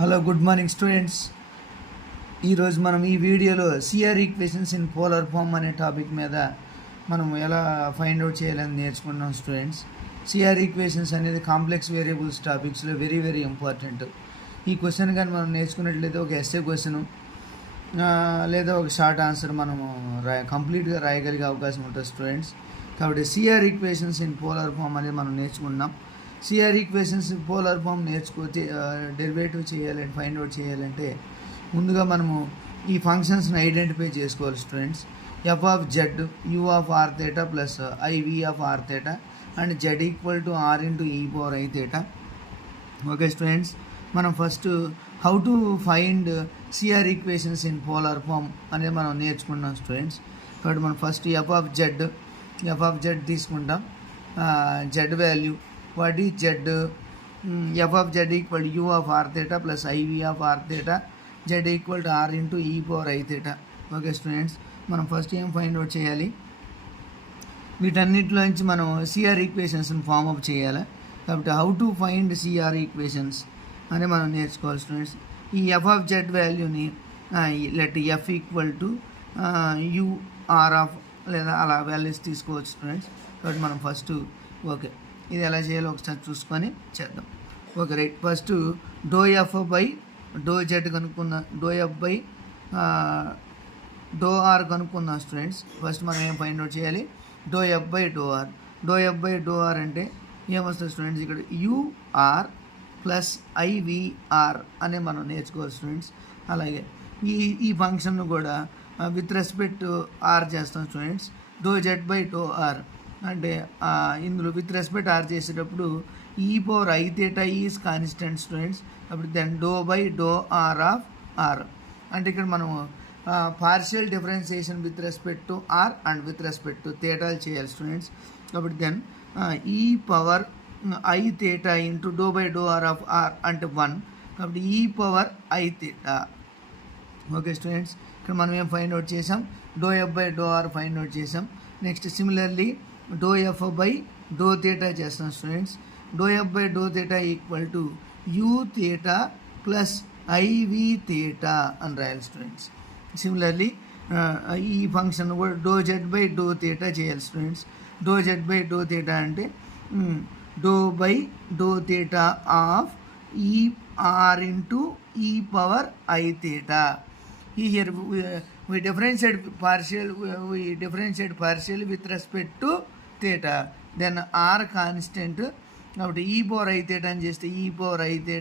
Hello good morning students. ఈరోజు మనం ఈ వీడియోలో CR equations in polar form అనే టాపిక్ మీద మనం ఎలా ఫైండ్ అవుట్ చేయాలని నేర్చుకుంటున్నాం స్టూడెంట్స్. సిఆర్ ఈక్వేషన్స్ అనేది కాంప్లెక్స్ వేరియబుల్స్ టాపిక్స్లో వెరీ వెరీ ఇంపార్టెంట్. ఈ క్వశ్చన్ కానీ మనం నేర్చుకున్నట్లయితే ఒక ఎస్ఏ క్వశ్చన్ లేదా ఒక షార్ట్ ఆన్సర్ మనము కంప్లీట్గా రాయగలిగే అవకాశం ఉంటుంది స్టూడెంట్స్. కాబట్టి CR equations in polar form అనేది మనం నేర్చుకుంటున్నాం. CR equations polar form derivative చేయాలంటే ఫైండ్ అవుట్ చేయాలంటే ముందుగా మనము ఈ ఫంక్షన్స్ని ఐడెంటిఫై చేసుకోవాలి students. F of z u of r theta plus i v of r theta and z equal to r into e power i theta. Okay students, మనం first how to find CR equations in polar form అనేది మనం నేర్చుకున్నాం students. కాబట్టి మనం first F of z తీసుకుంటాం. Z value what is z? F of z equal u of r theta plus i v of r theta z equal to r into e power i theta. Okay students, మనం first ఏం find out చేయాలి? వీటన్నిటిలోంచి మనం CR ఈక్వేషన్స్ని form up చేయాలి. కాబట్టి how to find CR equations అని మనం నేర్చుకోవాలి స్టూడెంట్స్. ఈ ఎఫ్ ఆఫ్ జెడ్ వాల్యూని let f equal to u r of లేదా అలా వాల్యూస్ తీసుకోవచ్చు స్టూడెంట్స్. కాబట్టి మనం ఫస్ట్ ఓకే ఇది ఎలా చేయాలో ఒకసారి చూసుకొని చేద్దాం. Okay right, first do f by do z కనుక్కుందాం, do f by do r కనుక్కుందాం స్టూడెంట్స్. ఫస్ట్ మనం ఏం ఫైండ్ అవుట్ చేయాలి? Do f by do r. Do f by do r అంటే ఏమొస్తుంది స్టూడెంట్స్? ఇక్కడ యూఆర్ ప్లస్ ఐవిఆర్ అనే మనం నేర్చుకోవాలి స్టూడెంట్స్. అలాగే ఈ ఫంక్షన్ను కూడా విత్ రెస్పెక్ట్ ఆర్ చేస్తాం students. Do z by do r అంటే ఇందులో విత్ రెస్పెక్ట్ ఆర్ చేసేటప్పుడు e power i theta is constant students. అప్పుడు then do by do r of r అంటే ఇక్కడ మనము partial differentiation with respect to r and with respect to థీటాలు చేయాలి students. కాబట్టి then e power i theta into do by do r of r అంటే 1. కాబట్టి e power i theta. Okay students, ఇక్కడ మనం ఏం ఫైండ్ అవుట్ చేసాం? Do f by do r find out చేసాం. Next similarly do f by do theta చేస్తాం students. Do f by do theta equal to u theta plus i v theta అని రాయాలి students. Similarly ఈ function కూడా do z by do theta చేయాలి students. Do z by do theta అంటే do by do theta of ఈ r into e power i theta. Here we differentiate partially with respect to theta. Then r constant. కాబట్టి e power i theta అని చేస్తే ఈ power i theta